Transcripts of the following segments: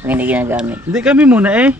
Pag hindi ginagamit. Hindi kami muna eh.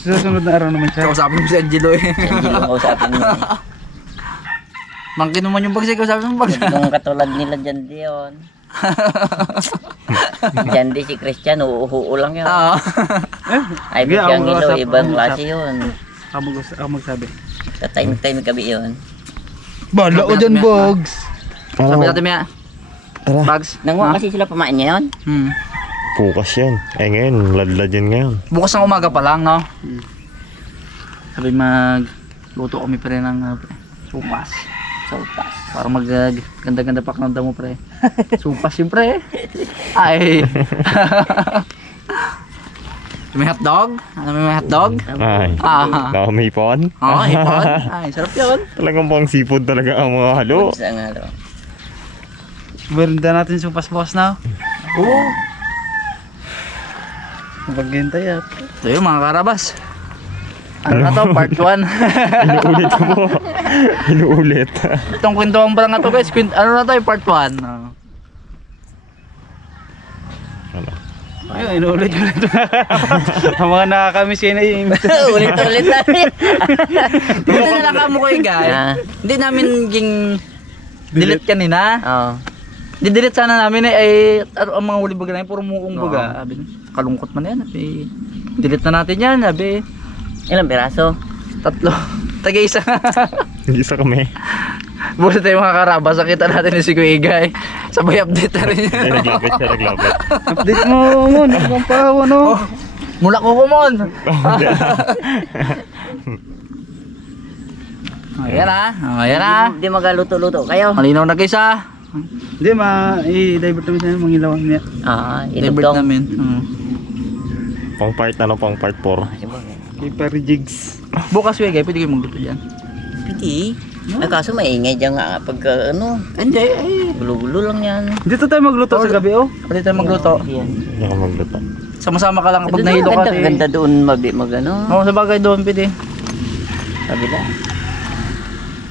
Sa susunod na araw naman siya. Kausapin mo si Angelo eh. Hindi ko kausapin mo eh. Mangkin naman yung bagsay, kausapin mo bagsay. Kung katulad nila dyan diyon. Dyan di si Christian, uuho lang yun. Oo. Ay, Sige, Christian ako Gilo, mag-usap, ibang ako klase yun. Ako magsabi. Sa time kabi yun. Bala ko dyan, Bogs. Sabi natin Mia. Tara. Bags. Nanguha kasi sila pamain niya yun. Bukas yan. Eh ngayon, ladlad yan ngayon. Bukas ng umaga pa lang, no? Sabi magluto kami pre ng supas. Sopas. Para ganda-ganda pa kananda mo pre. Supas yun pre. Ay. May hotdog? Ano may hotdog? Ay. Nakamipon. Oo, ipon. Ay, sarap yun. Talagang pang seafood talaga ang mga halo. Sa nga ro. Berinda natin supas boss na. Oo. Mapaghintay at. Ito yung mga karabas. Ano na to? Part 1. Inuulit mo. Inuulit. Itong kwentuhan pa lang na to guys. Ano na to? Part 1. Ano? Ayun, inuulit ko na ito. Ang mga nakakamiss kayo na yung Ulit-ulit namin. Hindi na nakamo ko eh guys. Hindi namin ging delete kanina. Oo. Didelete sana namin eh, ay ang mga huli baga namin puro muong baga. Sabi, kalungkot man yan. Sabi, delete na natin yan. Sabi, Ilang piraso? 3. Tag-isa. Isa kami. Buti tayo mga karabas. Nakita natin ni si Kuya Igay. Sabay update na rin Ay, yan. naglapit siya, naglapit. update mo, Mon. Ang pa ako, no? Mula ko kumon. Ayan ah. Ayan ah. Hindi magaluto-luto kayo. Malinaw na guys ah. Hindi, i-divert namin siya ng mga ilawan niya. Divert Ilugtong. namin. Pang part ano, pang part 4. Kay Perry Jigs. Bukas Kuya Igay, pwede kayo magluto dyan. Piti. Ay kaso maingay dyan nga pagka ano. Hindi eh. Gulo-gulo lang yan. Dito tayo magluto sa gabi, oh. Pwede tayo magluto. Hindi ako magluto. Sama-sama ka lang kapag Ito nahilo ka. ganda doon magano. Oo, sa bagay doon pwede. Kabila.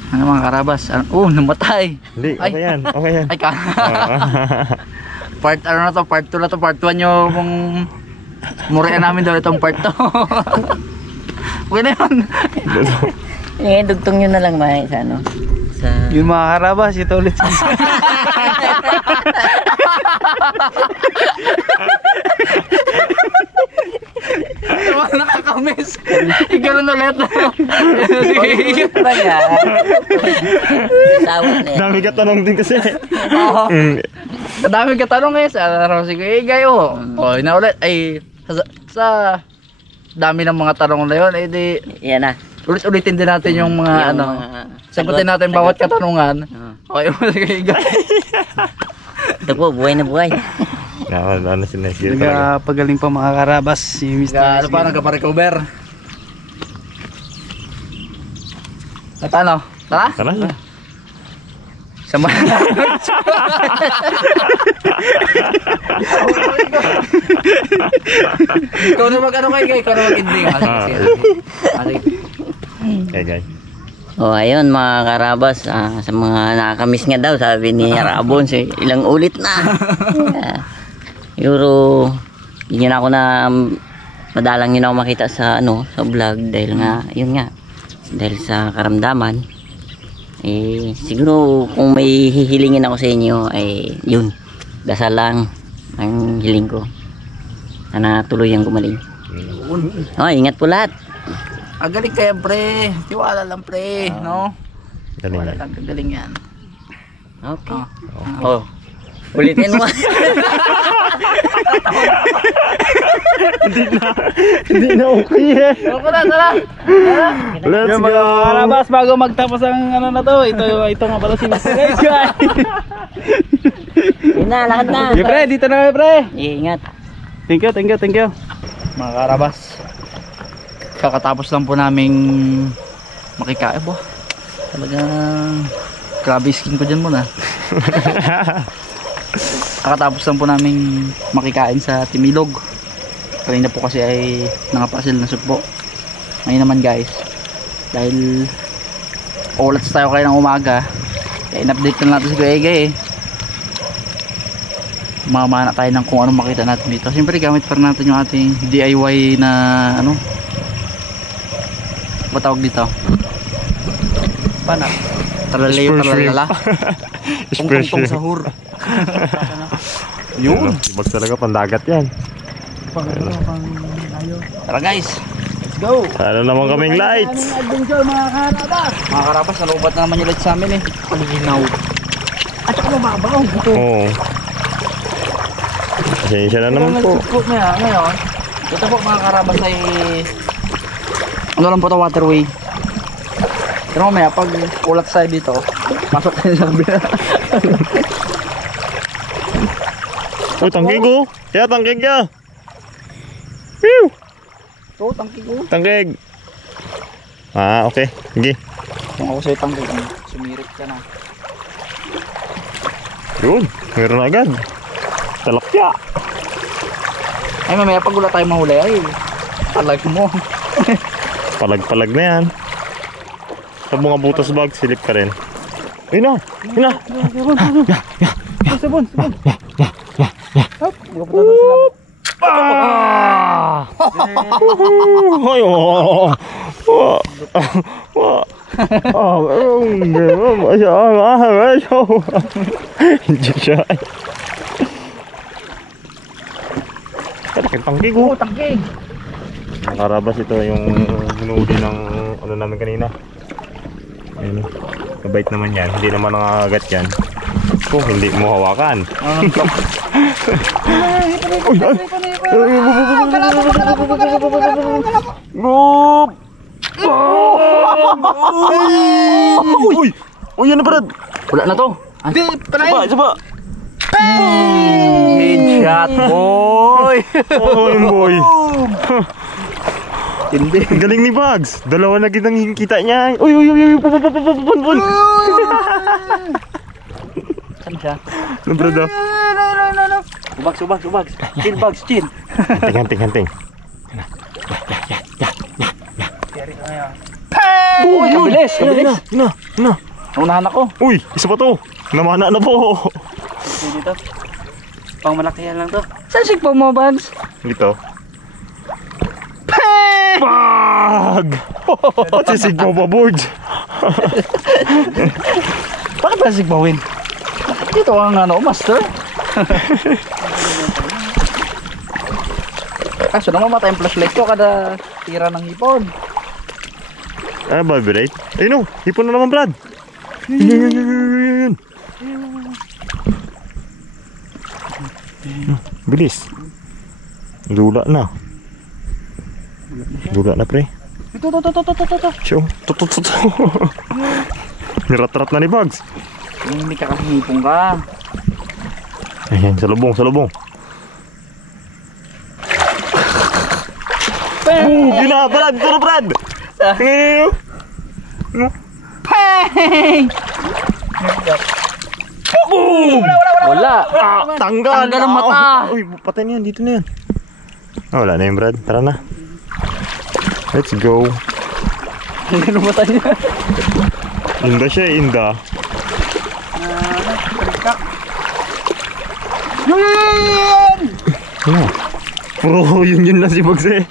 Ano mga karabas? Namatay. Hindi, Ay. okay yan. Okay yan. Ay ka. Part ano na to? Part 2 na to. Part 1 yung murian namin daw itong part 2. Okay na yun. Dugtong nyo na lang may sa ano. Sa Yung mga karabas, ito ulit. Nakakamiss. Ikaroon ulit. Sige. Ba yan? Sawa na yan. Dami ka tanong din kasi. Oo. Kadami ka tanong eh. Sa araw si Kuya Igay oh. O, na ulit. Ay, sa dami ng mga tanong na yun. Eh di, Yan na. ulit-ulitin din natin yung mga Yung ano. mga Sagutin natin bawat katanungan. Oo. Okay mo si Kuya Igay. Ito po, buhay na buhay. Ano sinasira talaga. Nagpagaling pa mga karabas si Mr. Ano pa, nagpa-recover. At ano? Tara? Tara. Sama. Ikaw na mag-ano kay ikaw na mag-ending. Okay guys. Oh, ayun mga karabas, sa mga nakakamiss nga daw, sabi ni Rabon, ilang ulit na. Euro, hindi na ako na madalang yun ako makita sa ano, sa vlog dahil nga, yun nga, dahil sa karamdaman. Eh, siguro kung may hihilingin ako sa inyo ay yun, dasal lang ang hiling ko. Sana tuluyang gumaling. Oh, ingat po lahat. Galing kaya pre. Tiwala lang pre, no? Galing Wala lang. lang, galing yan. Okay. Oh. Ulitin mo. Hindi na okay eh. Ako na, tara. Let's Yung go. mga karabas, bago magtapos ang ano na to, ito nga pala si Mr. Guys, guys. Yun na, lakad na. Okay, pre, dito na kayo, pre. Ingat. Thank you, thank you, thank you. Mga karabas, kakatapos lang po naming makikain po. Talagang grabe skin ko dyan muna. Kakatapos lang po naming makikain sa Timilog. Kanina po kasi ay nangapasil na sugpo. Ngayon naman guys, dahil ulats tayo kayo ng umaga, kaya in-update na natin si Kuya Egay eh. mamana tayo ng kung anong makita natin dito. Siyempre gamit pa rin natin yung ating DIY na ano, ba tawag dito? Paano? Tralalayo, tralalala. Tungtong sahur. Yun. Ibag talaga, pandagat yan. Tara guys, let's go. Ano naman kaming lights? Adventure mga karabas. Mga karapas, nalubat na naman yung lights sa amin eh. Palinaw. At saka mababaw. Oo. Pasensya na naman po. Ngayon, ito po mga karabas ay ano lang po ito, waterway. Pero mamaya pag ulat tayo dito, pasok tayo sa kabila. Uy, tangkig ko. Kaya tangkig niya. Whew! So, tangkig ko. Tangkig. Ah, okay. Sige. Kung ako sa'yo tangkig, sumirit ka na. Yun. Meron agad. Talakya. Ay mamaya pag ulat tayo mahuli ay talag mo. Palag-palag na yan. Sa mga butas bag, silip ka rin. Ayun na. Ayun na. Sabon. Ah! Ay, oh. Hindi siya. Talagang tangkig ko. Tangkig. Nakarabas ito yung hinuli ng ano namin kanina. Ayun. Kabait naman yan. Hindi naman nangangagat yan. Kung hindi mo hawakan. Uy, ay! Boop! Uy! Uy, yan na Brad! Wala na to. Hindi, panay. Saba! Headshot boy. Oh, yung boy! Hindi. Ang galing ni Bugs! Dalawa na kitang kita niya! Uy! Pun! Saan siya? Ano Brad ah? Subag. Chill Bugs, chill. Hanting. Uy, kabilis. Na! Naunahan ako. Uy! Isa pa to! Namana na po! Dito. Pang malakihan lang to. Saan sigpo mo, Bugs? Dito. Pag! Sisig mo pa, Borge! Bakit ba sigbawin? Dito ang ano, master. Kaso naman matay yung flashlight ko kada tira ng hipon. Ah, vibrate? Ayun o! Hipon na naman, Brad! Yun! Bilis! Lula na. Lula na, pre. Ito. Siyo. Tutot. Nirat-rat na ni Bugs. Hindi ka kasi hipon ka. Ayan, salubong. Gila, Brad! Ito na, Brad! Boom! Wala. Tanggal Tanggal ang mata. Uy, patay na yan. Dito na yan. Ah, wala na yung Brad. Tara na. Let's go. Tanggal ang mata niya. Inda siya, inda. Yun! Ano? Puro yun lang si Bugs eh.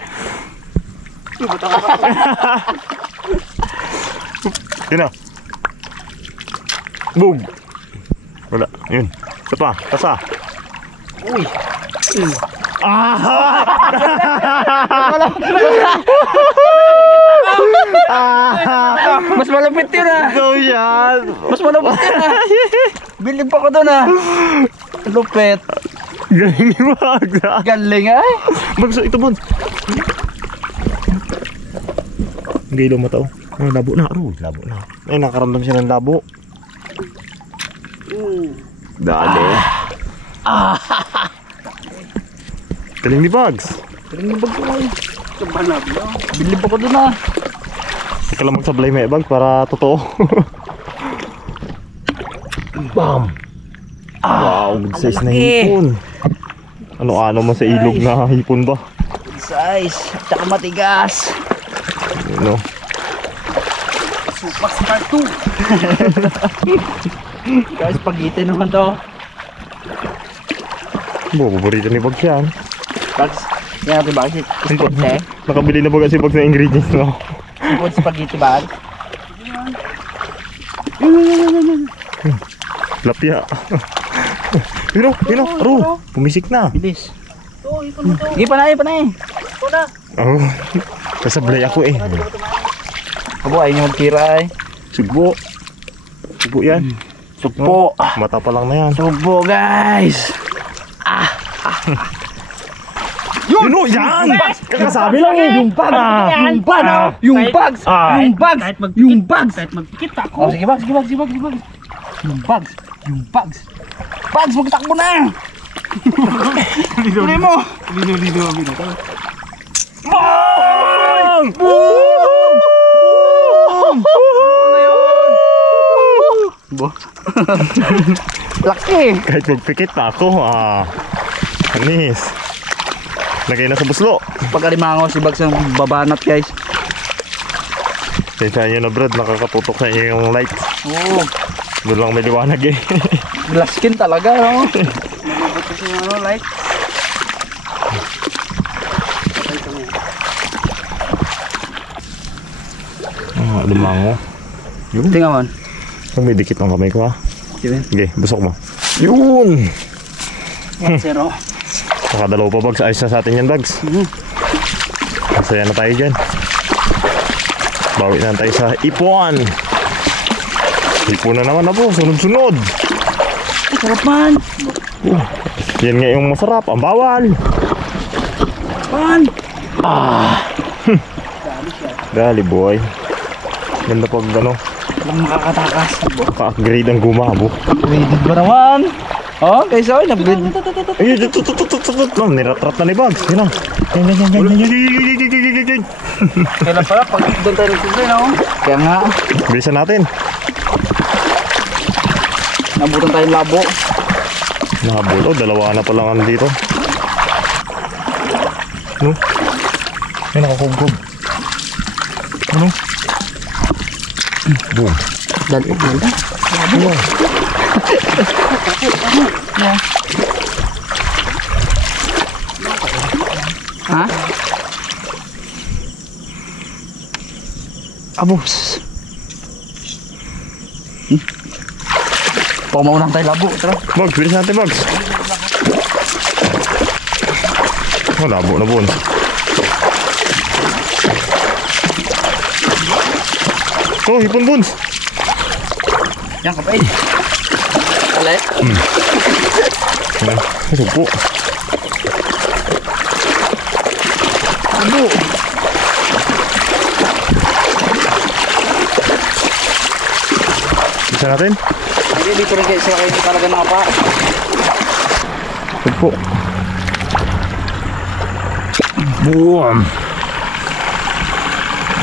Yun na. Boom! Wala. Yun. Isa pa. Tasa. Uy. Mas malapit yun ah. So yan. Mas malapit yun ah. Bilib ako doon ah. Lupit. Galing ni Bugs ah. Galing ay. Bugs, ito Bugs. Ang gaylo mata oh. Oh, labo na. Labo na. Ay, nakaramdam siya ng labo. Dali. Galing ni Bugs. Galing na bag ko ay. Bilib ako doon ah. Ika lang magsablay may Bugs para totoo. Bam! Wow, good size na hipon. Ano-ano man sa ilog na hipon ba? Size. Tsaka matigas. Ano? Supak part 2. Guys, pag-itin naman to. Paborito ni Bags yan. Bags. Yan natin bags. Spaghetti. Nakabili na Bags si Bags ng ingredients no? Spaghetti spaghetti bags. Lapya. Yun o, aro. Pumisik na. Bilis. Sige, panay. Oh, kasablay ako eh. Abo, ayaw niyo magtira eh. Sugbo. Sugbo yan. Sugpo. Mata pa lang na yan. Sugpo, guys. Yun o, yan! Kakasabi lang eh. Yung bags. Yung bags. Yung bags. Yung bags. Yung bags. Kahit magpikit Oh, ako. sige, bags. Yung bags. Bags, magtakbo na! Tuloy mo! Lino. Bang! Laki! Kahit magpikit pa ako, anis. Lagay na sa buslo. Pagkalimango si Bags ang babanat, guys. Kaya nyo na Brad, nakakatutok sa inyo yung light. Oo. Doon lang may liwanag eh. Glass skin talaga, no? Light. Limango. Tingnan mo. May dikit ng kamay ko ha. Sige. Sige, busok mo. Yun! 1-0. Nakadalaw pa Bags, ayos na sa atin yan Bags. Masaya na tayo dyan. Bawi na tayo sa ipon. Ipon na naman na po, sunod-sunod. Sarap man. Yan nga yung masarap, ang bawal. Man. Dali boy. Ganda pag ano, Walang makakatakas. ka-upgrade ang gumabo. Upgraded ba naman? Oh, guys, oh, nag-upgrade. Ay, niratrat na ni Bags. Yan lang. Yan. Kailan pala? Pag doon tayo nagsimple, no? Kaya nga, Bilisan natin. nabutan tayong labo. Nahabol. Oh, dalawa na palang ano dito. Ano? Yan, nakakugog. Ano? Boom. Dali. Ano? Ha? Abos. Pumaunang tayo labo. Tara. Bags, bilisan natin Bags. Oh, labo na bon. Oh, hipon buns. Yan, kapay. Alay. Ito po. Abo. Bilisan natin. Hindi, dito rin kayo sila kayo talaga nakapa. Ito po. Boom.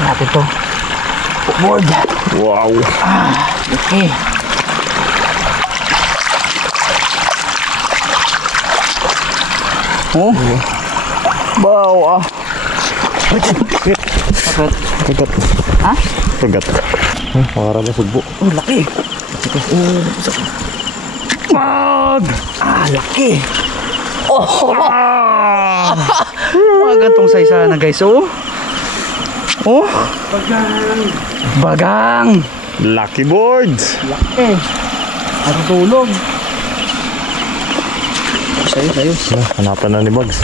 Natin to. Board. Wow. Okay. Oh. Wow. Bakit? Kagat. Ha? Kagat. Para na sugbo. Oh, laki. Bag! Laki. Oh. Mga gantong size sana, guys. Oh. Oh. Bagang. Lucky boards. Laki. Natutulog. Sayos. Hanapan na ni Bags.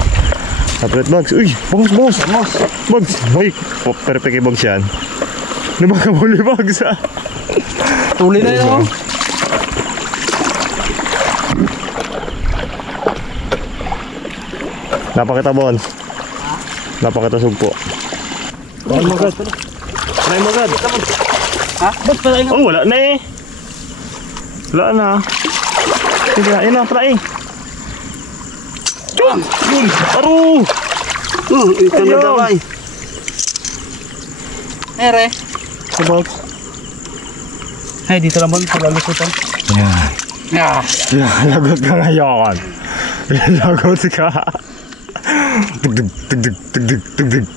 Separate Bags. Uy, bangus. Bags. Uy, perfect kay Bags yan. Di ba kabuli Bags ha? Tuloy na yun. Oh. Napakita Bon. Napakita sugpo. Ay magad. Ay magad. Ha? Ba't pala yung... Oh, wala na eh. Wala na. Sige, ayun na, try. Yun! Aro! Ito na damay. Ere. Sa Bags. Ay, dito naman sa lalusutan. Yan. Yeah. Lagot ka ngayon. Lagot ka. Tugdug.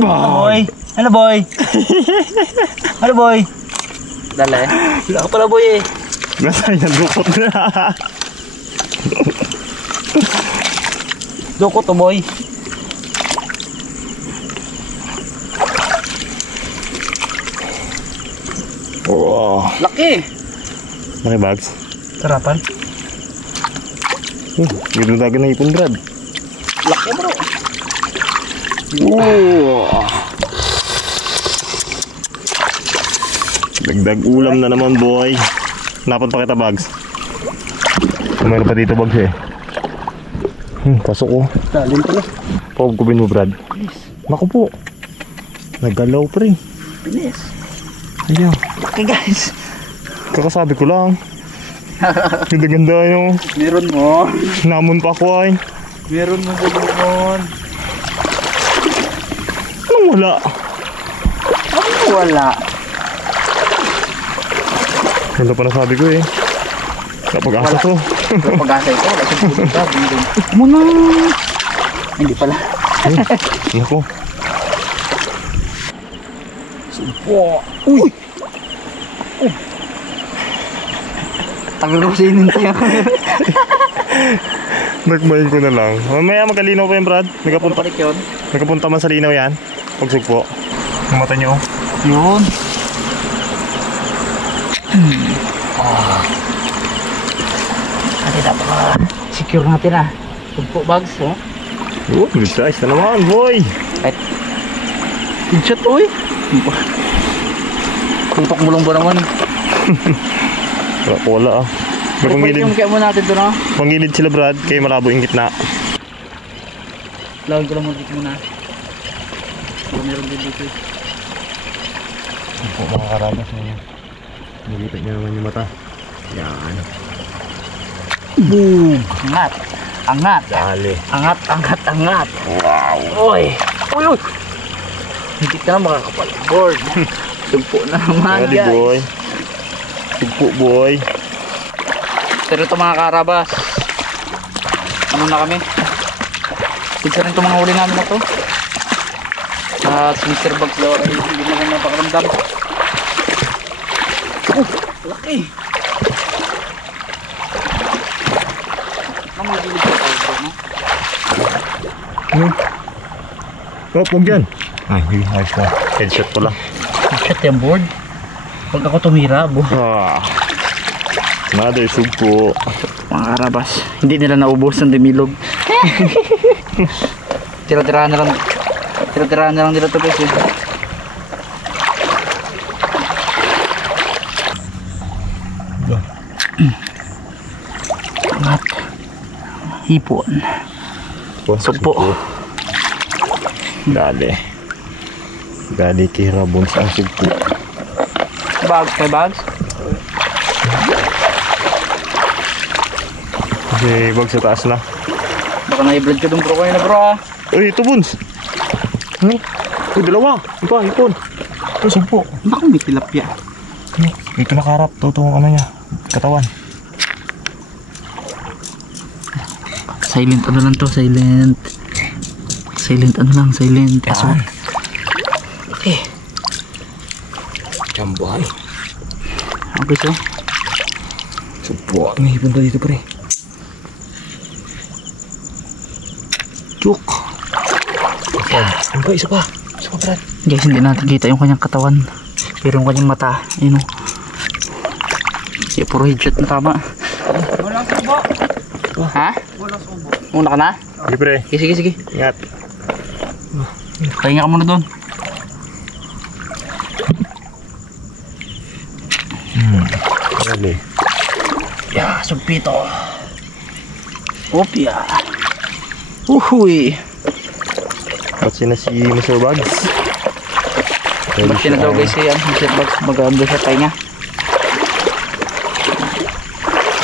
Boy. Ano boy? Ano boy? Dali. Wala ka pala boy eh. Nasa yan, dukot na. Doko to boy. Wow. Laki. Laki bags. Sarapan. Gano'n dagan na ipon, Brad. Laki bro. Dagdag ulam na naman, boy. Napad pa kita, bags. Mayroon pa dito, bags eh. Pasok ko. Dalim pala. Pagkubin mo, Brad. Naku po. Nagalaw pa rin. Bilis. Ayan. Okay guys. Kakasabi ko lang. Ganda-ganda yung Meron mo. namon pa ako ay. Meron mo bulungon. Anong wala? Wala. Ganda pa nasabi ko eh. Kapag-asa to. Pero pag-asa ito, wala sa bulong ka. Muna. Hindi pala. Naku. Uy! Tagal ko sinin tayo. Nagmayin ko na lang. Mamaya magkalinaw pa yan, Brad. Palik yun. Nagkapunta man sa linaw yan. Pagsugpo. Yung mata nyo. Yun. Ate, dapat secure natin ah. Tugpo bags, oh. Oh, good size na naman, boy. Pinshot, uy. Tutok mo lang ba naman? Wala ah. Pagpalit yung kaya mo natin doon, ah. Pangilid sila, Brad. Kaya malabo yung gitna. Lawin ko lang muna dito muna. Kung meron din dito. Po, mga karabas na. Nagipit nyo naman yung mata. Yan. Boom! Angat! Angat! Dali. Angat! Angat! Angat! Wow. Uy! Uy! Uy! Hindi ka na makakapal. Board! Tugpo na naman, Ready, guys. boy. Tugpo, boy. Pero ito mga karabas. Ano na kami? Pizza rin itong mga huli namin na to. At si Mr. Bugs daw ay hindi naman napakaramdam. Oh! Laki! Ano may gilid sa tawag no? Oh, huwag yan. Ay, hindi. Ayos na. Headshot ko lang. Shit yung board. Pag ako tumira, Ah. Another sugpo. mga karabas, hindi nila naubos ng Timilog. Tira-tirahan na lang nila to guys eh. At hipon. Sugpo. Dali. Dali kay Rabon sa sugpo. Bags, may bags? Okay, bag sa taas na. Baka na-i-blood ka dun bro kayo na bro ah. Uy, ito buns. Uy, dalawa. Ipon. Ito, sugpo. Naku, may tilapia. Ito nakarap. Ito ano niya. Katawan. Silent ano lang to, silent. Silent ano lang, silent. Aso. Okay. Jambuhan. Okay so. Sugpo. May hipon pa dito pre. Chuk. Ano ba? Isa pa. Brad. Guys, hindi natin kita yung kanyang katawan. Pero yung kanyang mata, ayun o. Yeah, puro headshot na tama. Walang subo. Ha? Walang subo. Una ka na? Sige pre. Sige. Ingat. Pahinga ka muna doon. Dali. Yeah, sugpito. Opya. Uhuy. Ba't sina si Mr. Bugs? Ba't na daw guys si Mr. Bugs mag-ando sa pahinga?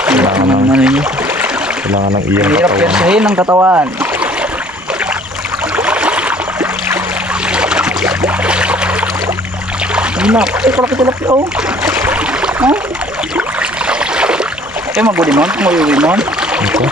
Kailangan ng Ano nyo? Kailangan ng iyang Hirap katawan. pensahin ng katawan. Ano? Kalaki tilapia oh. Ha? Magbulimon? Magbulimon? Ito.